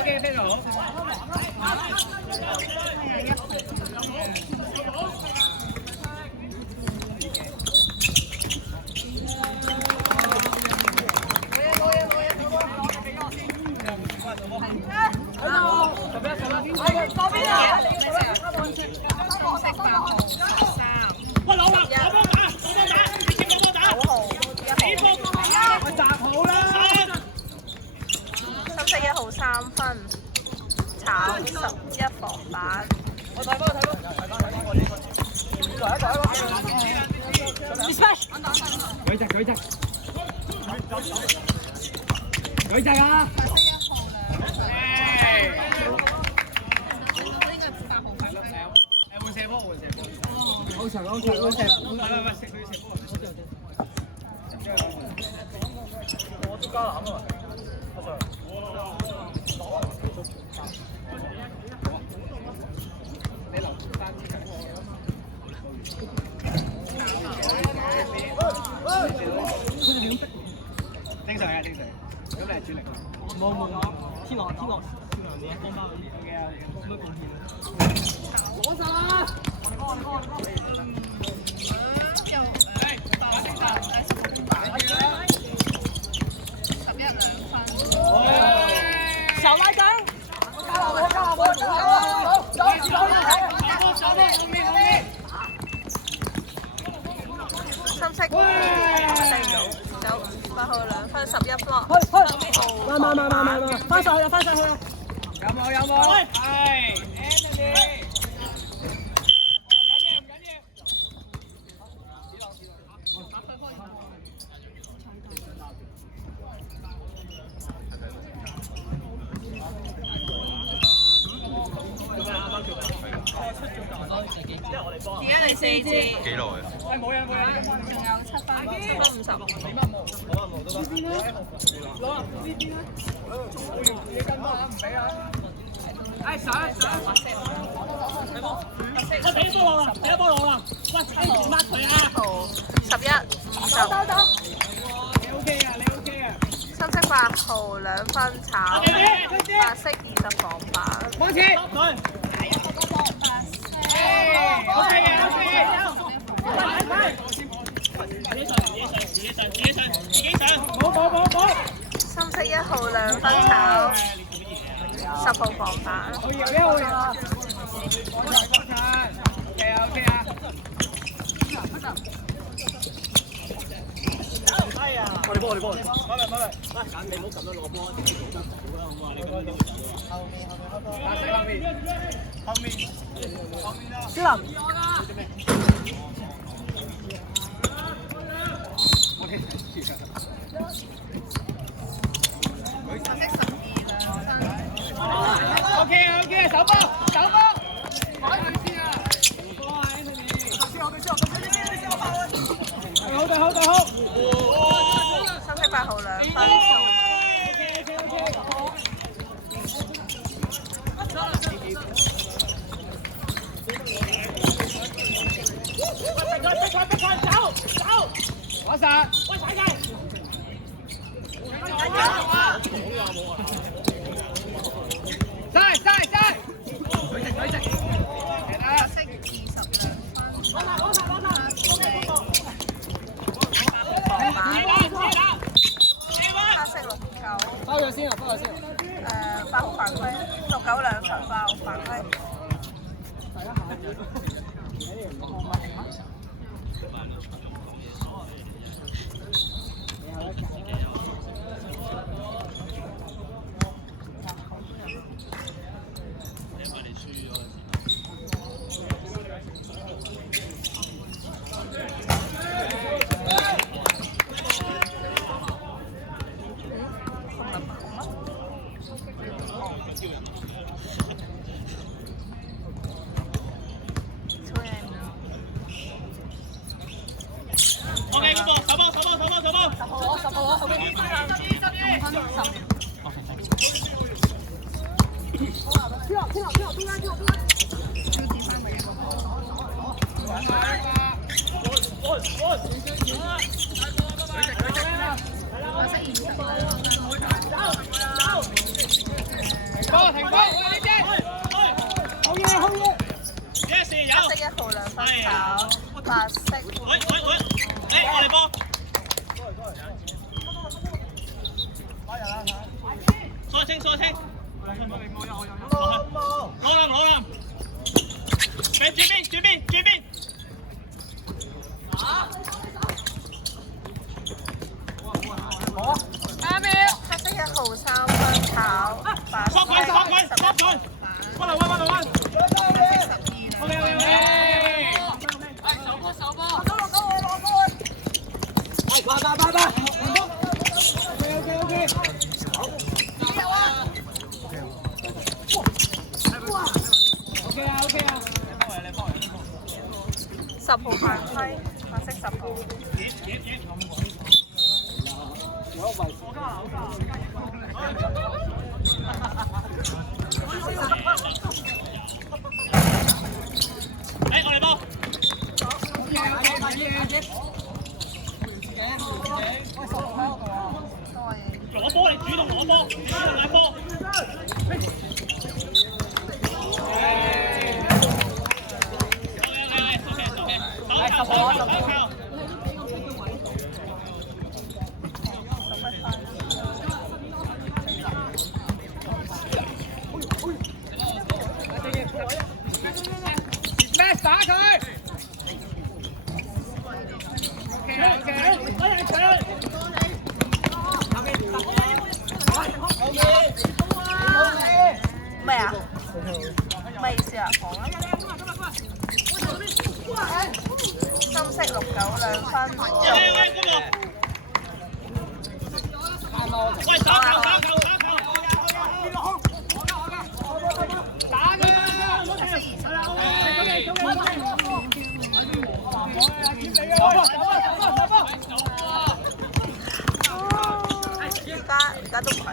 ，OK， 非常好。1號3分，炒11防板。我睇翻。舉隻啊！換射波。好長，換射。我都加籃啊！你留3支球。正常。咁你係主力？冇，天狼你幫包嗰啲。冇乜貢獻。攞曬啦！小拉長，深色8號2分11block。慢，翻上去。有冇？係 Anthony。而家你4支。幾耐啊？冇人。仲有7分，7分50。深色8號2分炒，白色20防板。開始。冇。深色1號2分炒，10號防板。好嘢。OK 啊。我哋波。翻嚟。你唔好撳咗落個波，自己做得好啦，好唔好啊？你咁樣後面。小林。OK， 手波。好。深色8號2分。攞實。晒。舉直。白色22分。黑色69。包咗先。8號犯規，69 2分8號犯規。炒，白色。我嚟波。疏清。好啦。轉邊。黑色1號3分炒，白色12。10號犯規，白色10號。我嚟波。攞波你主動攞波，攞波。咩打佢？咩啊？咩意思啊？講啊！深色69 2分。喂，打球！而家都唔係。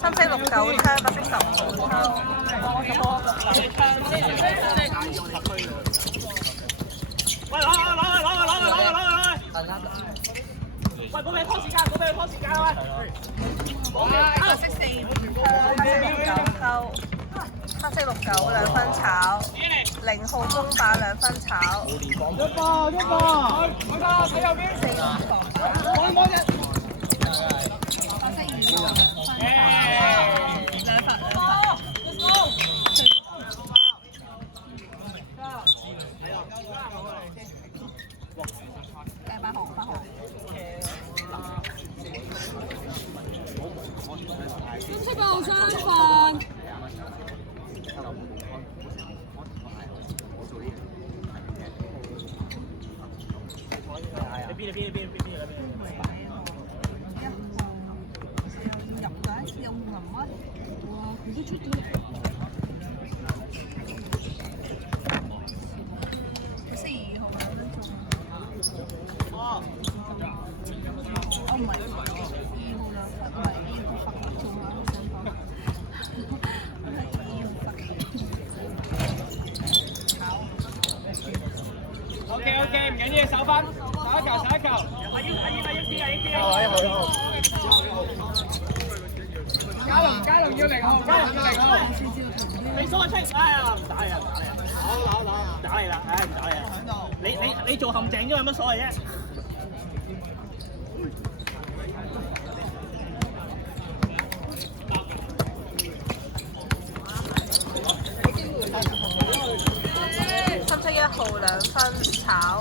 深色69槍，白色10號。喂，攞！喂，冇俾佢拖時間喂！黑色4扣，黑色69 2分炒，0號公版2分炒。一個，睇右邊。摸隻。OK， 唔緊要，手分，手一球。阿英嘉龍要0號，你數我清，哎呀唔打呀！打你啦，唉唔打你啦。你做陷阱啫，有乜所謂啫？1號2分炒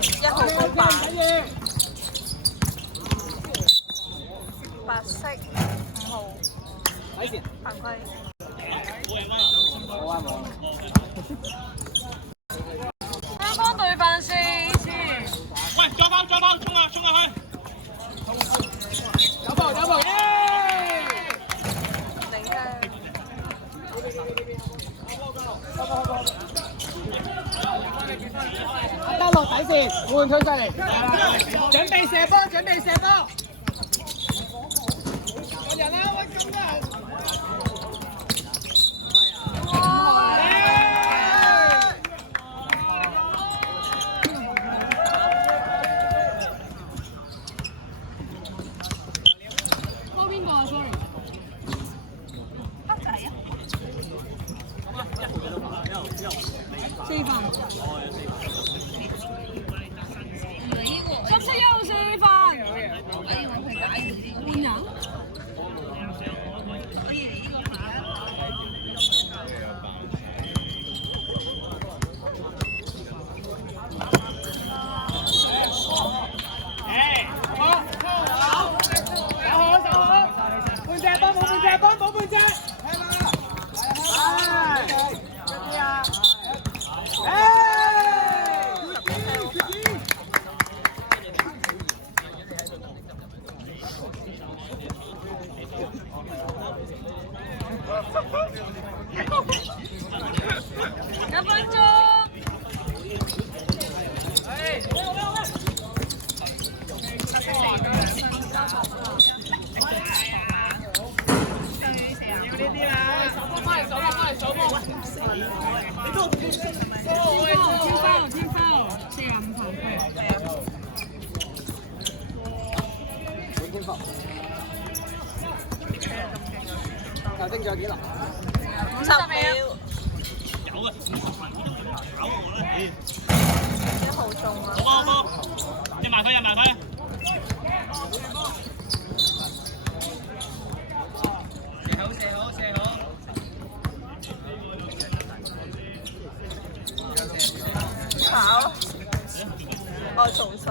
，1號公版，白色5號，犯規。冇啊冇啊！雙方對犯4次。喂，再跑，衝啊衝啊去！走步，耶！領香。得落底線，換出嚟，準備射波，人啦，喂咁多人。波邊個啊 ？Sorry。黑仔啊4分。17又4分。換人。1分鐘。天foul 45分。球精仲有幾粒？50秒。有啊1號中啊！你埋佢啊！射好！炒，我仲細。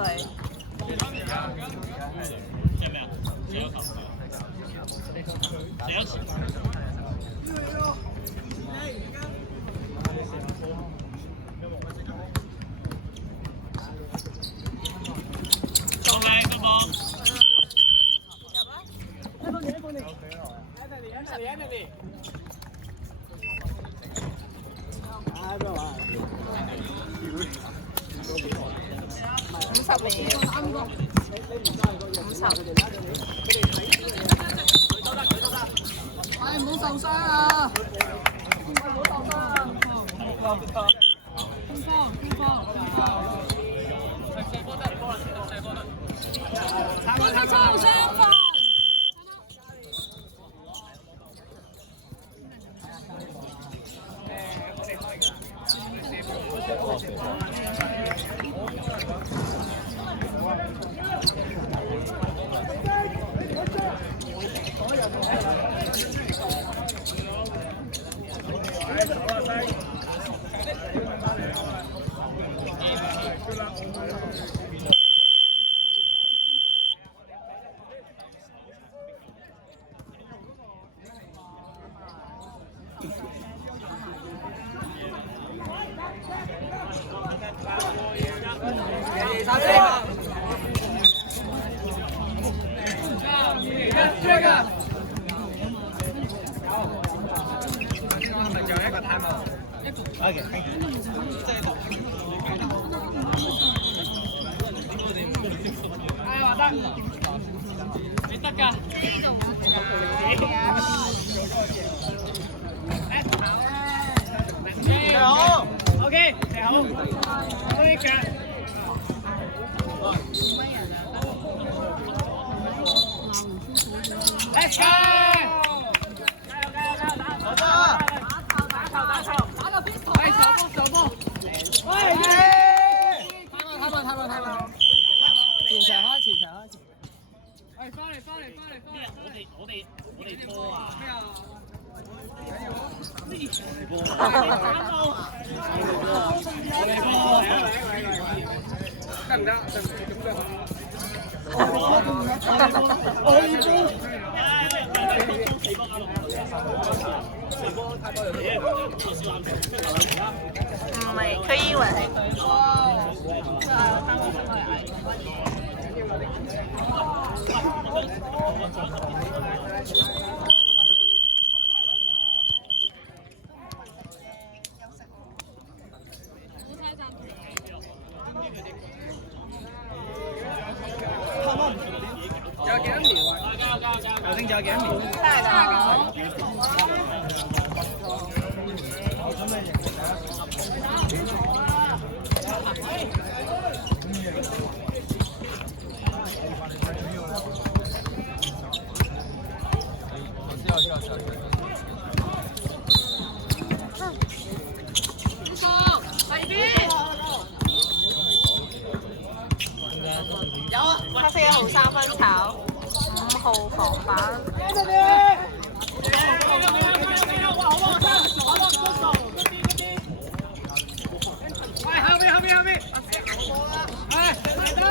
唉，唔好受傷啊！抽3分。你得㗎。射好 ，OK， 射好，推腳。Let's go！ 加油！打球！打個邊球！唔係，佢以為係。仲有幾多秒啊？頭先仲有幾多秒？咖啡1號3分炒，5號防板。後面，哎，來得。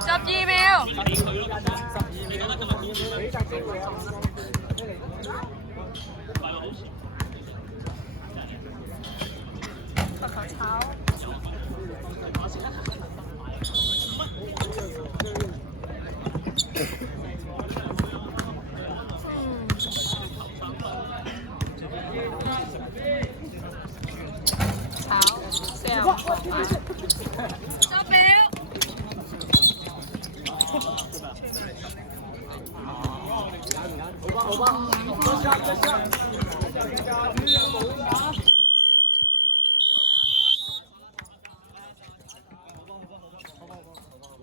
12秒。佛頭炒。炒45防板。10秒。好吧，多下。